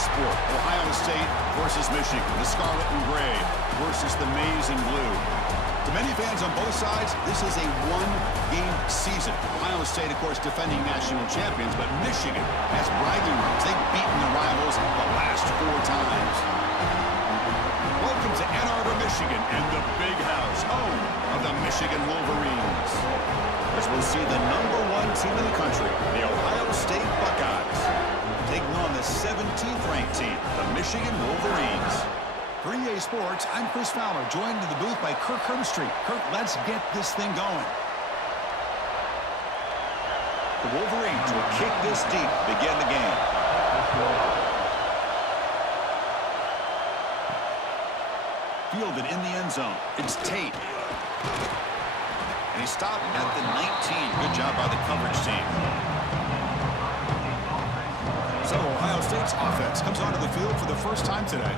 sport. Ohio State versus Michigan. The scarlet and gray versus the maize and blue. To many fans on both sides, this is a one-game season. Ohio State, of course, defending national champions, but Michigan has bragging rights. They've beaten the rivals the last 4 times. Welcome to Ann Arbor, Michigan, and the Big House, home of the Michigan Wolverines. As we'll see the #1 team in the country, the Ohio State Buckeyes, taking on the 17th ranked team, the Michigan Wolverines. For EA Sports, I'm Chris Fowler, joined in the booth by Kirk Herbstreit. Kirk, let's get this thing going. The Wolverines will kick this deep to begin the game. Fielded in the end zone. It's Tate. And he stopped at the 19. Good job by the coverage team. So Ohio State's offense comes onto the field for the first time today.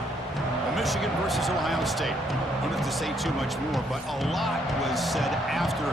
Michigan versus Ohio State. Don't have to say too much more, but a lot was said after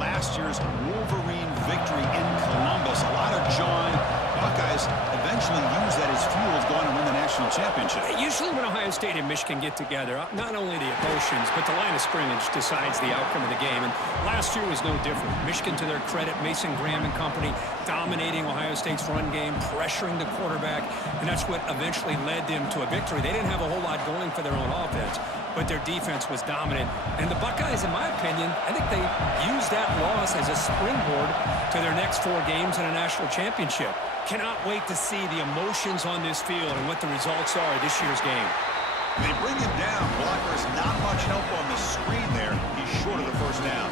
last year's Wolverine victory in Columbus. A lot of joy. Buckeyes eventually use that as fuel to go on and win the national championship. Usually when Ohio State and Michigan get together, not only the emotions, but the line of scrimmage decides the outcome of the game. And last year was no different. Michigan, to their credit, Mason Graham and company dominating Ohio State's run game, pressuring the quarterback, and that's what eventually led them to a victory. They didn't have a whole lot going for their own offense, but their defense was dominant. And the Buckeyes, in my opinion, I think they used that loss as a springboard to their next 4 games in a national championship. Cannot wait to see the emotions on this field and what the results are of this year's game. They bring him down. Blocker's not much help on the screen there. He's short of the first down.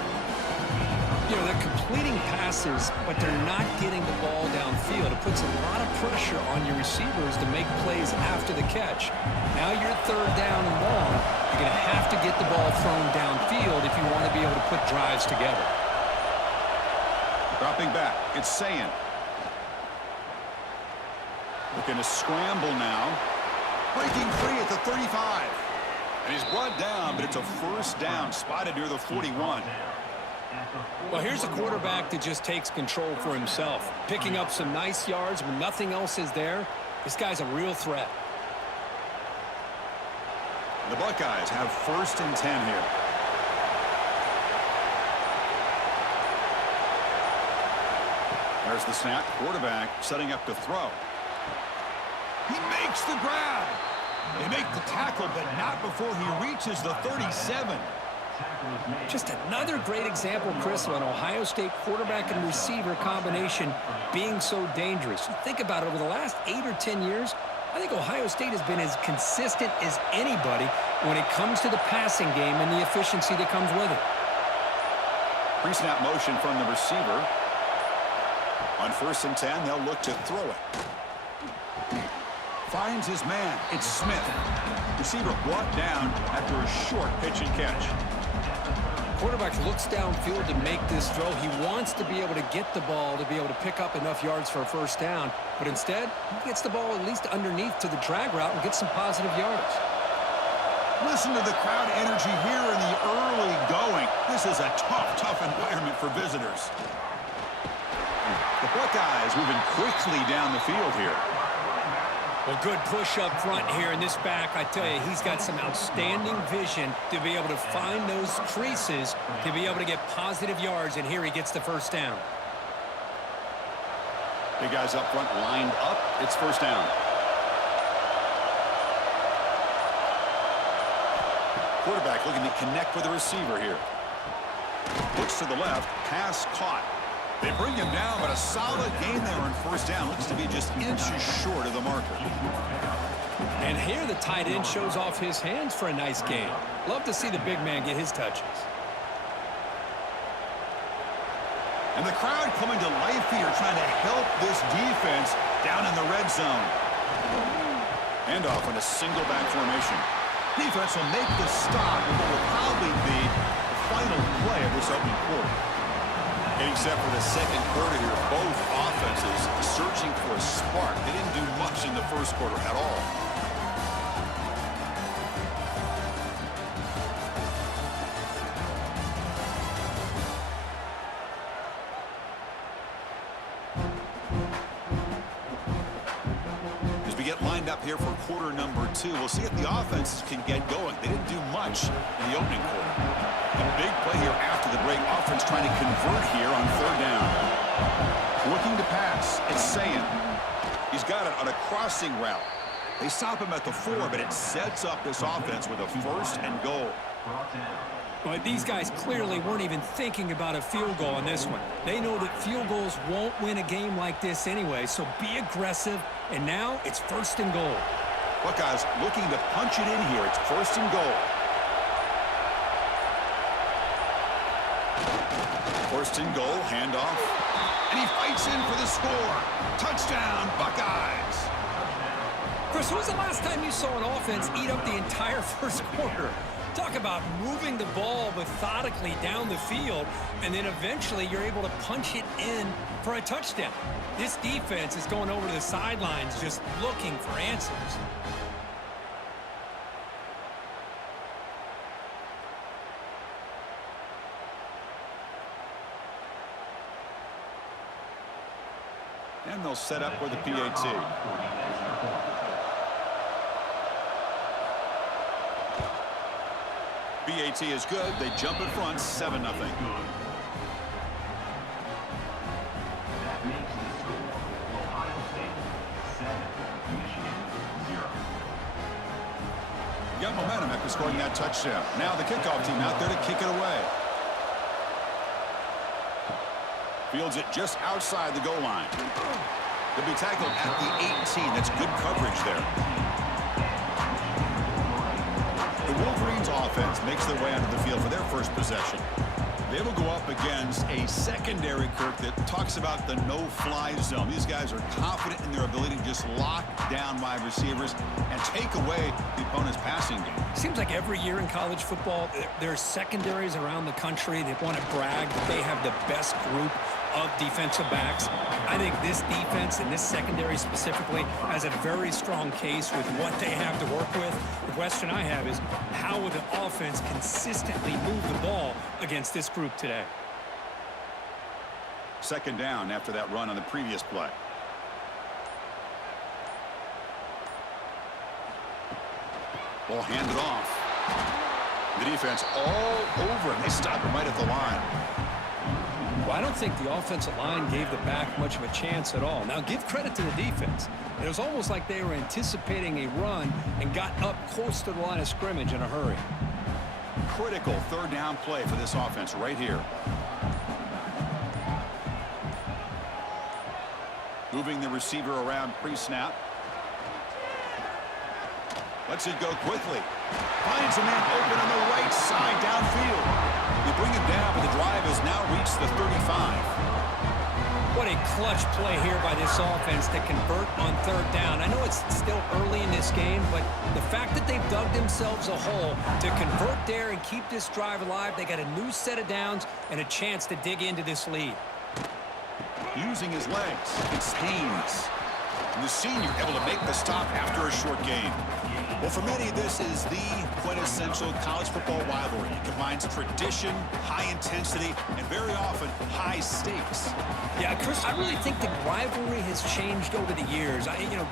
You know, they're completing passes, but they're not getting the ball downfield. It puts a lot of pressure on your receivers to make plays after the catch. Now you're 3rd down and long. You're going to have to get the ball thrown downfield if you want to be able to put drives together. Dropping back, it's Sayin. Looking to scramble now. Breaking free at the 35. And he's brought down, but it's a first down, spotted near the 41. Well, here's a quarterback that just takes control for himself. Picking up some nice yards when nothing else is there. This guy's a real threat. The Buckeyes have 1st and 10 here. There's the snap. Quarterback setting up to throw. He makes the grab. They make the tackle, but not before he reaches the 37. Just another great example, Chris, of an Ohio State quarterback and receiver combination being so dangerous. You think about it, over the last 8 or 10 years, I think Ohio State has been as consistent as anybody when it comes to the passing game and the efficiency that comes with it. Pre-snap motion from the receiver. On 1st and 10, they'll look to throw it. Finds his man. It's Smith. Receiver brought down after a short pitch and catch. Quarterback looks downfield to make this throw. He wants to be able to get the ball to be able to pick up enough yards for a first down. But instead, he gets the ball at least underneath to the drag route and gets some positive yards. Listen to the crowd energy here in the early going. This is a tough environment for visitors. The Buckeyes moving quickly down the field here. Well, good push up front here in this back. I tell you, he's got some outstanding vision to be able to find those creases, to be able to get positive yards, and here he gets the first down. Big guys up front lined up. It's first down. Quarterback looking to connect with the receiver here. Looks to the left. Pass caught. They bring him down, but a solid gain there on first down. Looks to be just inches short of the marker. And here the tight end shows off his hands for a nice gain. Love to see the big man get his touches. And the crowd coming to life here, trying to help this defense down in the red zone. Handoff in a single back formation. Defense will make the stop in what will probably be the final play of this opening quarter. Except for the second quarter here, both offenses searching for a spark. They didn't do much in the first quarter at all. We get lined up here for quarter number 2. We'll see if the offenses can get going. They didn't do much in the opening quarter. A big play here after the break. Offense trying to convert here on third down. Looking to pass. It's Sayin. He's got it on a crossing route. They stop him at the 4, but it sets up this offense with a first and goal. But these guys clearly weren't even thinking about a field goal on this one. They know that field goals won't win a game like this anyway, so be aggressive, and now it's first and goal. Buckeyes looking to punch it in here. It's first and goal. First and goal, handoff. And he fights in for the score. Touchdown, Buckeyes. Chris, when was the last time you saw an offense eat up the entire first quarter? Talk about moving the ball methodically down the field, and then eventually you're able to punch it in for a touchdown. This defense is going over to the sidelines just looking for answers. And they'll set up with the PAT. PAT is good. They jump in front, 7-0. Got momentum after scoring that touchdown. Now the kickoff team out there to kick it away. Fields it just outside the goal line. They'll be tackled at the 18. That's good coverage there. The Wolverines offense makes their way onto the field for their first possession. They will go up against a secondary, Kirk, that talks about the no-fly zone. These guys are confident in their ability to just lock down wide receivers and take away the opponent's passing game. Seems like every year in college football, there are secondaries around the country that want to brag that they have the best group of defensive backs. I think this defense and this secondary specifically has a very strong case with what they have to work with. The question I have is, how will the offense consistently move the ball against this group today? Second down after that run on the previous play. Ball handed off. The defense all over him. They stop him right at the line. Well, I don't think the offensive line gave the back much of a chance at all. Now, give credit to the defense. It was almost like they were anticipating a run and got up close to the line of scrimmage in a hurry. Critical third down play for this offense right here. Moving the receiver around pre-snap. Lets it go quickly. Finds a man open on the right side downfield. You bring him down, but the drive has now reached the 35. What a clutch play here by this offense to convert on third down. I know it's still early in this game, but the fact that they've dug themselves a hole to convert there and keep this drive alive, they got a new set of downs and a chance to dig into this lead. Using his legs, it's Haynes. And the senior able to make the stop after a short gain. Well, for many, this is the quintessential college football rivalry. It combines tradition, high intensity, and very often high stakes. Yeah, Chris, I really think the rivalry has changed over the years.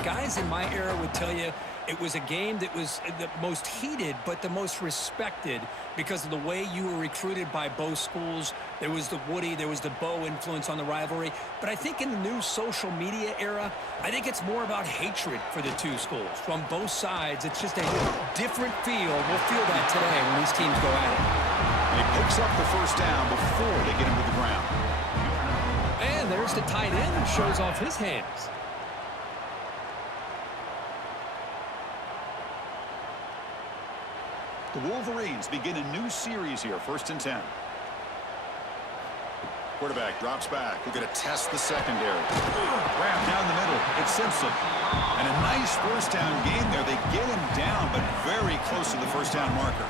Guys in my era would tell you it was a game that was the most heated but the most respected because of the way you were recruited by both schools. There was the Woody, there was the Bo influence on the rivalry. But I think in the new social media era, I think it's more about hatred for the two schools. From both sides, it's just a different feel. We'll feel that today when these teams go at it. And he picks up the first down before they get him to the ground. And there's the tight end who shows off his hands. The Wolverines begin a new series here, 1st and 10. Quarterback drops back. We're going to test the secondary. Wrap down the middle. It's Simpson. And a nice first down gain there. They get him down, but very close to the first down marker.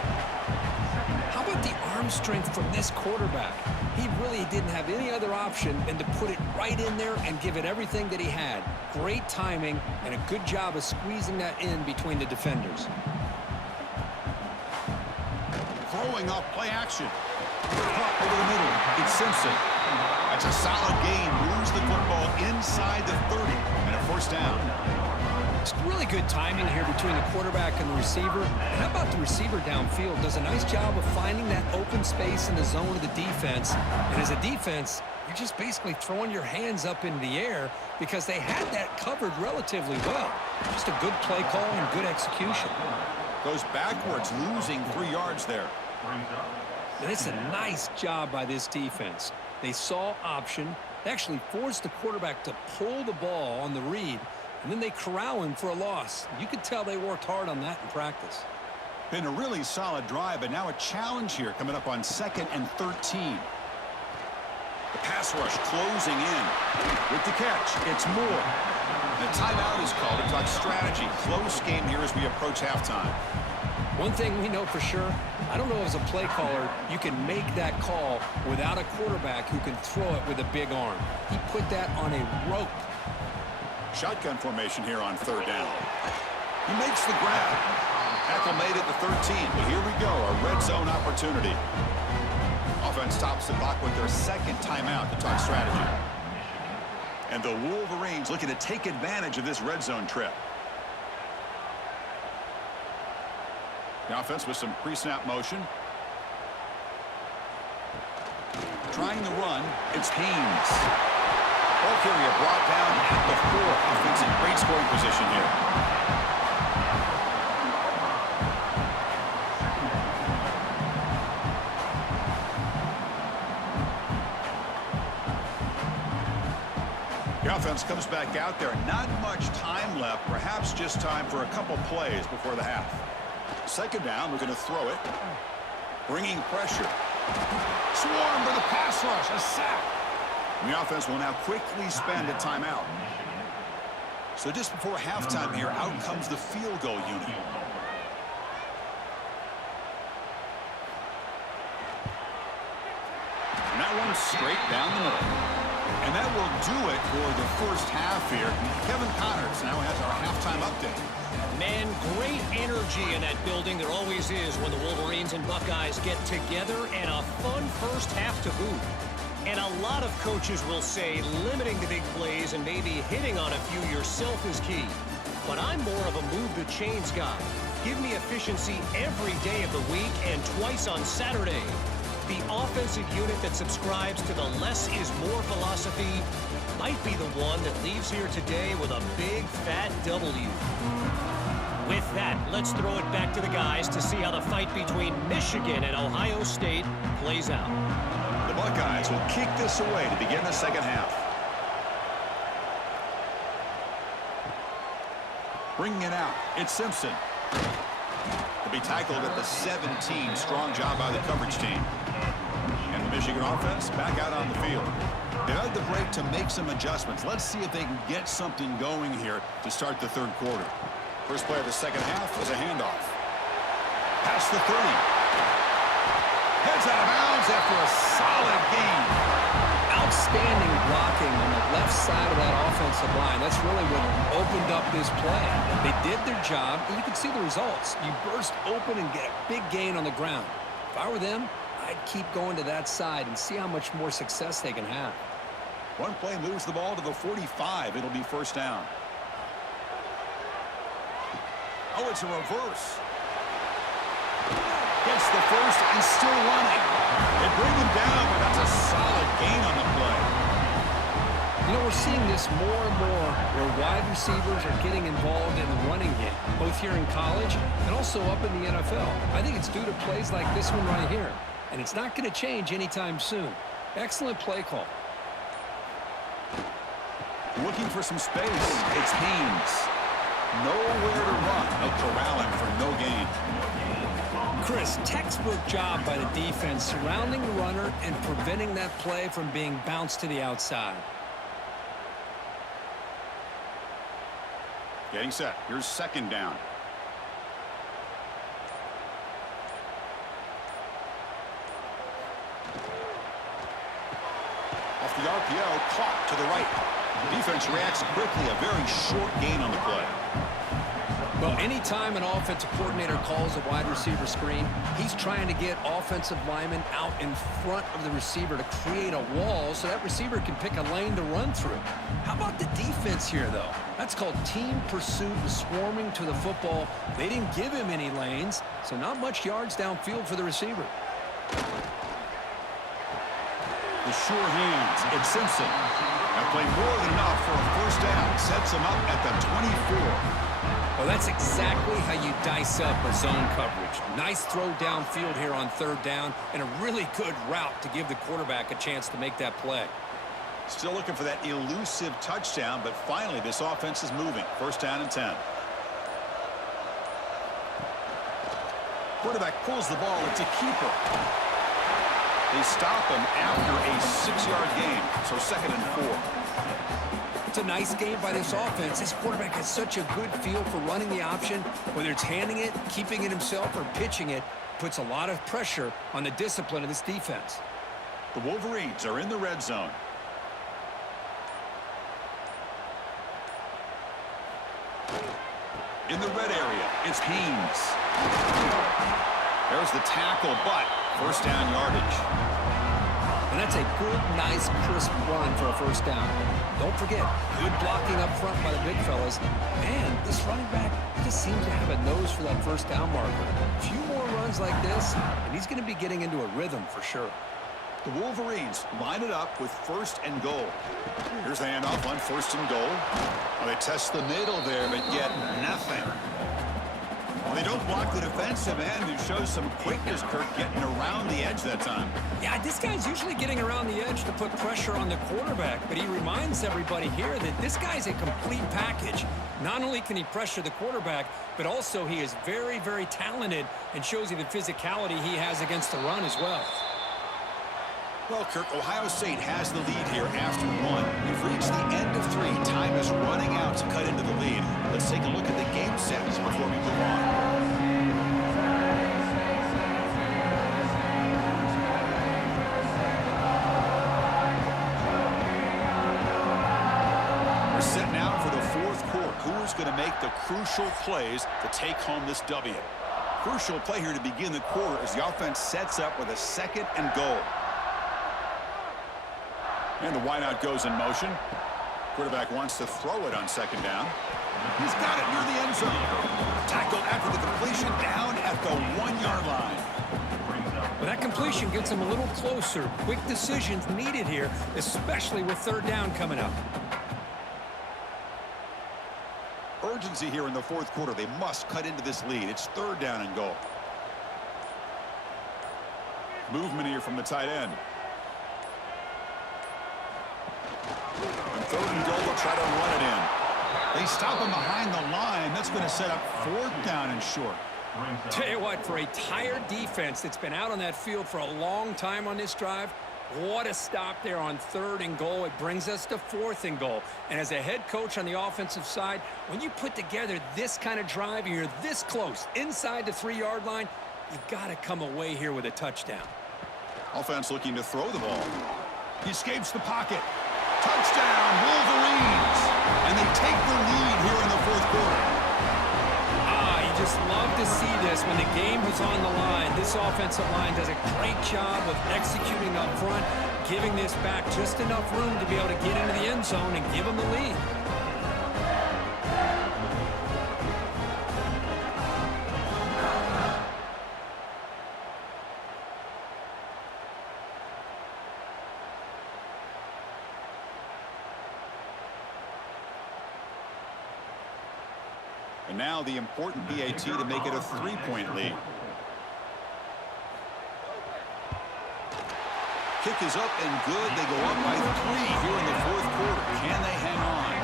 How about the arm strength from this quarterback? He really didn't have any other option than to put it right in there and give it everything that he had. Great timing and a good job of squeezing that in between the defenders. Throwing off play action. Caught over the middle. It's Simpson. That's a solid gain. Moves the football inside the 30 and a first down. It's really good timing here between the quarterback and the receiver. And how about the receiver downfield? Does a nice job of finding that open space in the zone of the defense. And as a defense, you're just basically throwing your hands up in the air because they had that covered relatively well. Just a good play call and good execution. Goes backwards, losing 3 yards there. And it's a nice job by this defense. They saw option. They actually forced the quarterback to pull the ball on the read, and then they corral him for a loss. You could tell they worked hard on that in practice. Been a really solid drive, but now a challenge here coming up on 2nd and 13. The pass rush closing in. With the catch, it's Moore. The timeout is called to talk strategy. Close game here as we approach halftime. One thing we know for sure, I don't know as a play caller, you can make that call without a quarterback who can throw it with a big arm. He put that on a rope. Shotgun formation here on 3rd down. He makes the grab. Tackle made at the 13, but here we go, a red zone opportunity. Offense stops the clock with their 2nd timeout to talk strategy. And the Wolverines looking to take advantage of this red zone trip. The offense with some pre-snap motion. Trying the run, it's Haynes. Ball carrier brought down at the 4. Offense in great scoring position here. The offense comes back out there. Not much time left. Perhaps just time for a couple plays before the half. 2nd down, we're going to throw it. Bringing pressure. Swarmed by the pass rush. A sack. And the offense will now quickly spend a timeout. So just before halftime here, out comes the field goal unit. And that one straight down the middle. And that will do it for the first half here. Kevin Connors now has our halftime update. Man, great energy in that building. There always is when the Wolverines and Buckeyes get together, and a fun first half to boot. And a lot of coaches will say limiting the big plays and maybe hitting on a few yourself is key. But I'm more of a move the chains guy. Give me efficiency every day of the week and twice on Saturday. The offensive unit that subscribes to the less is more philosophy might be the one that leaves here today with a big fat W. With that, let's throw it back to the guys to see how the fight between Michigan and Ohio State plays out. The Buckeyes will kick this away to begin the 2nd half. Bringing it out, it's Simpson. To be tackled at the 17. Strong job by the coverage team. And the Michigan offense back out on the field. They had the break to make some adjustments. Let's see if they can get something going here to start the 3rd quarter. First play of the 2nd half was a handoff. Past the 30. Heads out of bounds after a solid gain. Outstanding blocking on the left side of that offensive line. That's really what opened up this play. They did their job, and you can see the results. You burst open and get a big gain on the ground. If I were them, I'd keep going to that side and see how much more success they can have. One play moves the ball to the 45. It'll be 1st down. Oh, it's a reverse. Gets the first and still running. They bring him down, but that's a solid gain on the play. You know, we're seeing this more and more where wide receivers are getting involved in the running game, both here in college and also up in the NFL. I think it's due to plays like this one right here, and it's not going to change anytime soon. Excellent play call. Looking for some space. It's Haynes. Nowhere to run. They'll corral him for no gain. Chris, textbook job by the defense surrounding the runner and preventing that play from being bounced to the outside. Getting set. Here's 2nd down. Off the RPO, caught to the right. The defense reacts quickly. A very short gain on the play. Well, anytime an offensive coordinator calls a wide receiver screen, he's trying to get offensive linemen out in front of the receiver to create a wall so that receiver can pick a lane to run through. How about the defense here, though? That's called team pursuit and swarming to the football. They didn't give him any lanes, so not much yards downfield for the receiver. The sure hands. It's Simpson. That played more than enough for a first down. Sets him up at the 24. Well, that's exactly how you dice up a zone coverage. Nice throw downfield here on third down, and a really good route to give the quarterback a chance to make that play. Still looking for that elusive touchdown, but finally this offense is moving. First down and 10. Quarterback pulls the ball. It's a keeper. They stop him after a 6-yard gain, so 2nd and 4. It's a nice game by this offense. This quarterback has such a good feel for running the option. Whether it's handing it, keeping it himself, or pitching it, puts a lot of pressure on the discipline of this defense. The Wolverines are in the red zone. In the red area, it's Haynes. There's the tackle, but first down yardage. And that's a good, nice, crisp run for a first down. Don't forget, good blocking up front by the big fellas. And this running back just seems to have a nose for that first down marker. A few more runs like this, and he's going to be getting into a rhythm for sure. The Wolverines line it up with 1st and goal. Here's the handoff on 1st and goal. Well, they test the middle there, but get nothing. Well, they don't block the defensive end, who shows some quickness, Kirk, getting around the edge that time. Yeah, this guy's usually getting around the edge to put pressure on the quarterback, but he reminds everybody here that this guy's a complete package. Not only can he pressure the quarterback, but also he is very, very talented and shows you the physicality he has against the run as well. Well, Kirk, Ohio State has the lead here after 1. We've reached the end of 3. Time is running out to cut into the lead. Let's take a look at the game sets before we move on. We're set now for the 4th quarter. Who's going to make the crucial plays to take home this W? Crucial play here to begin the quarter as the offense sets up with a 2nd and goal. And the wideout goes in motion. Quarterback wants to throw it on 2nd down. He's got it near the end zone. Tackled after the completion, down at the 1-yard line. Well, that completion gets him a little closer. Quick decisions needed here, especially with 3rd down coming up. Urgency here in the 4th quarter. They must cut into this lead. It's 3rd down and goal. Movement here from the tight end. And 3rd and goal, they'll try to run it in. They stop him behind the line. That's going to set up 4th down and short. Tell you what, for a tired defense that's been out on that field for a long time on this drive, what a stop there on 3rd and goal. It brings us to 4th and goal. And as a head coach on the offensive side, when you put together this kind of drive and you're this close inside the 3-yard line, you got to come away here with a touchdown. Offense looking to throw the ball. He escapes the pocket. Touchdown, Wolverines! And they take the lead here in the 4th quarter. You just love to see this when the game is on the line. This offensive line does a great job of executing up front, giving this back just enough room to be able to get into the end zone and give them the lead. And now the important PAT to make it a 3-point lead. Kick is up and good. They go up by 3 here in the 4th quarter. Can they hang on?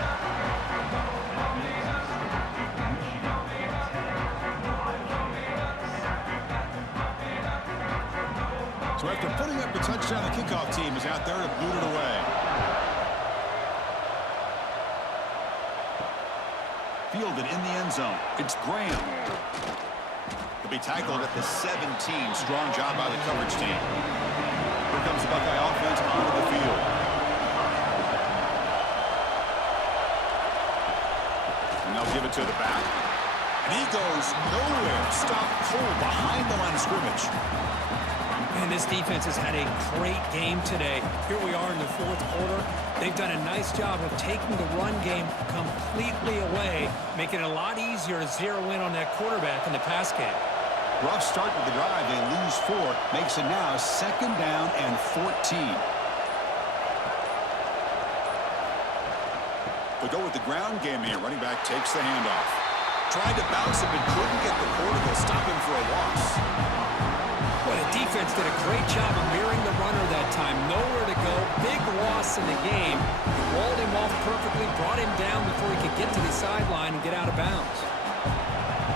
So after putting up the touchdown, the kickoff team is out there to boot it away. Fielded in the end zone. It's Graham. He'll be tackled at the 17. Strong job by the coverage team. Here comes the Buckeye offense onto the field. And they'll give it to the back. And he goes nowhere. Stop cold behind the line of scrimmage. And this defense has had a great game today. Here we are in the fourth quarter. They've done a nice job of taking the run game completely away, making it a lot easier to zero in on that quarterback in the pass game. Rough start to the drive. They lose 4. Makes it now 2nd down and 14. They go with the ground game here. Running back takes the handoff. Tried to bounce it, but couldn't get the quarter. They'll stop him for a loss. Well, the defense did a great job of mirroring the runner that time. Nowhere to go. Big loss in the game. He walled him off perfectly, brought him down before he could get to the sideline and get out of bounds.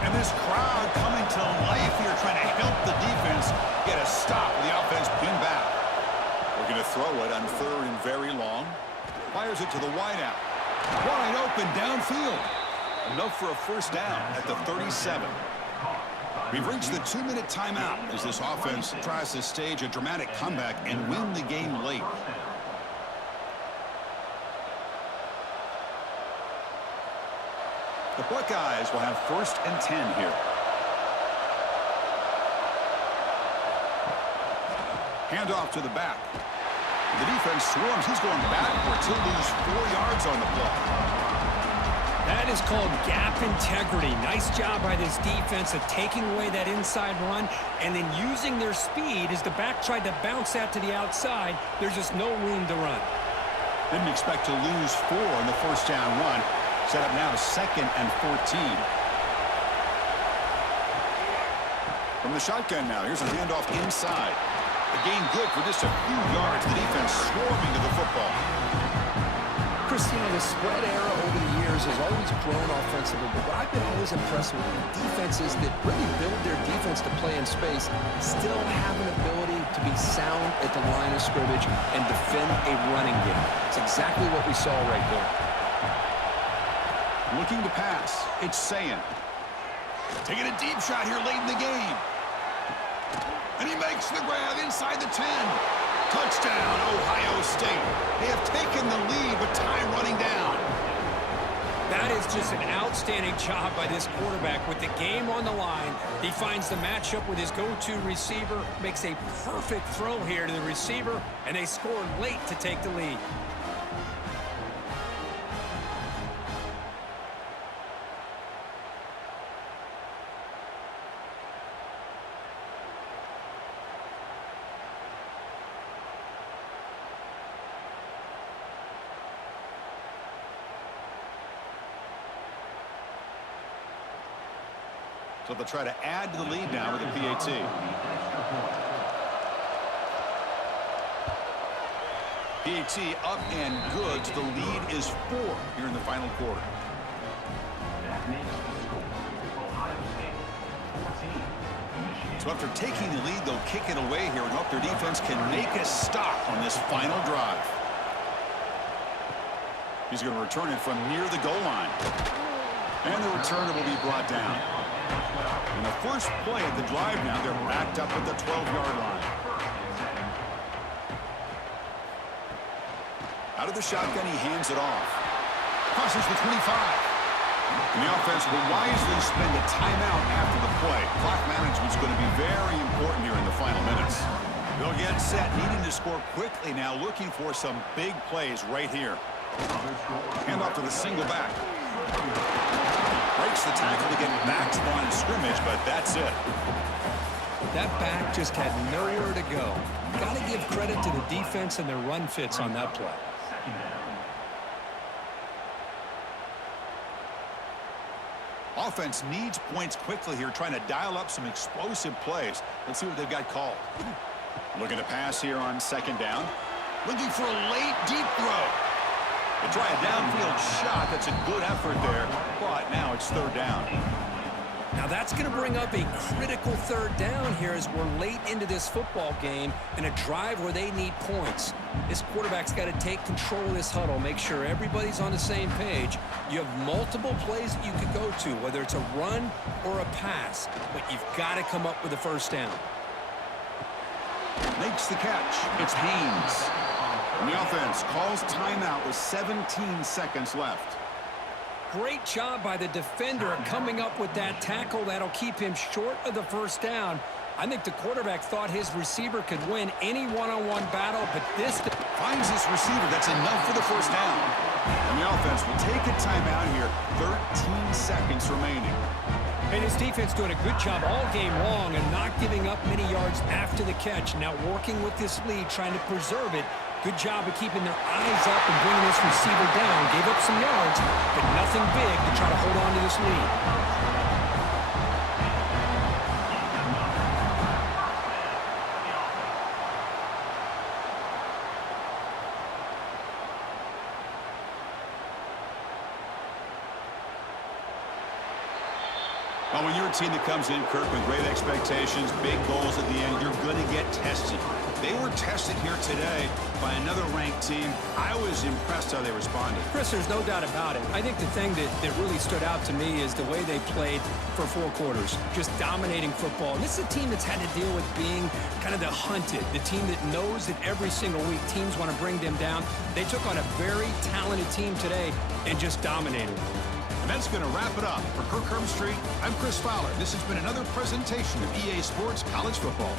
And this crowd coming to life here, trying to help the defense get a stop. The offense pinned back. We're going to throw it on 3rd and very long. Fires it to the wideout. Wide open downfield. Enough for a first down at the 37. We've reached the 2-minute timeout as this offense tries to stage a dramatic comeback and win the game late. The Buckeyes will have 1st and 10 here. Handoff to the back. The defense swarms. He's going backwards. He'll lose 4 yards on the play. That is called gap integrity. Nice job by this defense of taking away that inside run and then using their speed as the back tried to bounce that to the outside. There's just no room to run. Didn't expect to lose 4 on the first down run. Set up now 2nd and 14. From the shotgun now, here's a handoff inside. A gain good for just a few yards. The defense swarming to the football. Christina, the spread era over the years has always grown offensively, but what I've been always impressed with defenses that really build their defense to play in space still have an ability to be sound at the line of scrimmage and defend a running game. It's exactly what we saw right there. Looking to pass. It's Sayin. Taking a deep shot here late in the game. And he makes the grab inside the 10. Touchdown, Ohio State. They have taken the lead, but time running down. That is just an outstanding job by this quarterback. With the game on the line, he finds the matchup with his go-to receiver, makes a perfect throw here to the receiver, and they scored late to take the lead. So they'll try to add to the lead now with a PAT. PAT up and good. So the lead is 4 here in the final quarter. So after taking the lead, they'll kick it away here and hope their defense can make a stop on this final drive. He's going to return it from near the goal line. And the returner will be brought down. In the first play of the drive now, they're backed up at the 12-yard line. Out of the shotgun, he hands it off. Crosses the 25. And the offense will wisely spend a timeout after the play. Clock management's going to be very important here in the final minutes. They'll get set, needing to score quickly now, looking for some big plays right here. Hand off to the single back. Breaks the tackle to get back to the line of scrimmage, but that's it. That back just had nowhere to go. Got to give credit to the defense and their run fits on that play. Offense needs points quickly here, trying to dial up some explosive plays. Let's see what they've got called. Looking to pass here on 2nd down. Looking for a late deep throw. They try a downfield shot. That's a good effort there, but now it's 3rd down. Now that's going to bring up a critical 3rd down here as we're late into this football game in a drive where they need points. This quarterback's got to take control of this huddle, make sure everybody's on the same page. You have multiple plays that you could go to, whether it's a run or a pass, but you've got to come up with a 1st down. Makes the catch. It's Haynes. And the offense calls timeout with 17 seconds left. Great job by the defender coming up with that tackle. That'll keep him short of the first down. I think the quarterback thought his receiver could win any one-on-one battle, but this finds his receiver. That's enough for the first down. And the offense will take a timeout here. 13 seconds remaining. And his defense doing a good job all game long and not giving up many yards after the catch. Now working with this lead, trying to preserve it. Good job of keeping their eyes up and bringing this receiver down. Gave up some yards, but nothing big to try to hold on to this lead. Well, when you're a team that comes in, Kirk, with great expectations, big goals at the end, you're going to get tested. They were tested here today by another ranked team. I was impressed how they responded. Chris, there's no doubt about it. I think the thing that really stood out to me is the way they played for 4 quarters, just dominating football. And this is a team that's had to deal with being kind of the hunted, the team that knows that every single week teams want to bring them down. They took on a very talented team today and just dominated. And that's going to wrap it up. For Kirk Herbstreit, I'm Chris Fowler. This has been another presentation of EA Sports College Football.